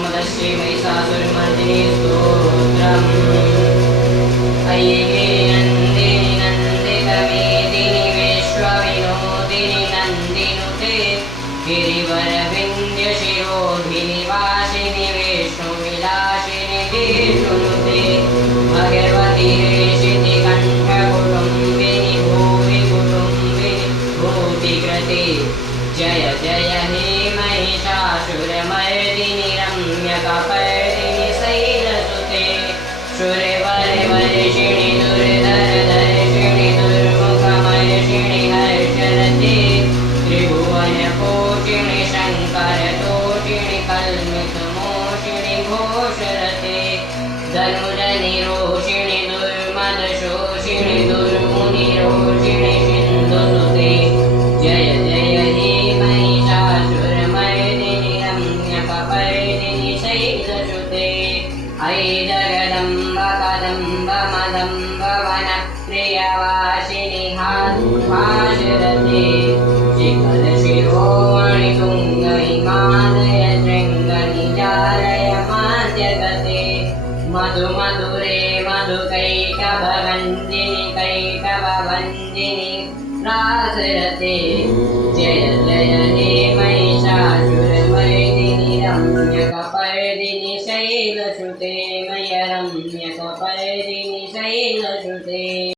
मदस्ये महिषासुरमर्दिनी स्तोत्रम् ऐगे नन्दिनि नन्दितमेदिनि विश्वविनोदिनि नन्दिनुते गिरिवरविन्द्यशिरोधिनि वासिनि विष्णुविलासिनि विष्णुनुते भगवति रेषिति कण्ठकुटुम्बिनि भूरि कुटुम्बिनि भूतिकृते जय जय हे महिषासुरमर्दिनि रम्यकपर्दिनि शैलसुते सुरवरवर्षिणि दुर्धरधर्षिणि दुर्मुखमर्षिणि हर्षरते त्रिभुवनपोषिणि शङ्करतोषिणि कल्मिषमोषिणि घोषरते धनुजनिरोषिणि दुर्मदशोषिणि दुर्मुनिरोषिणि सिन्धुसुते जय जय हे महिषासुरमर्दिनि रम्यकपर्दिनि शैलसुते ऐ जगदम्ब कदम्ब मदम्ब वनप्रियवासिनि हासुभाषरते शिखरशिरोमणि तुङ्ग हिमालय शृङ्गनिजालय माद्यगते मधुमधुरे मधुकैटभवन्दिनि कैटभवन्दिनि रासरते जय जय हे महिषासुरमर्दिनि रम्यकपर्दिनि शैलसुते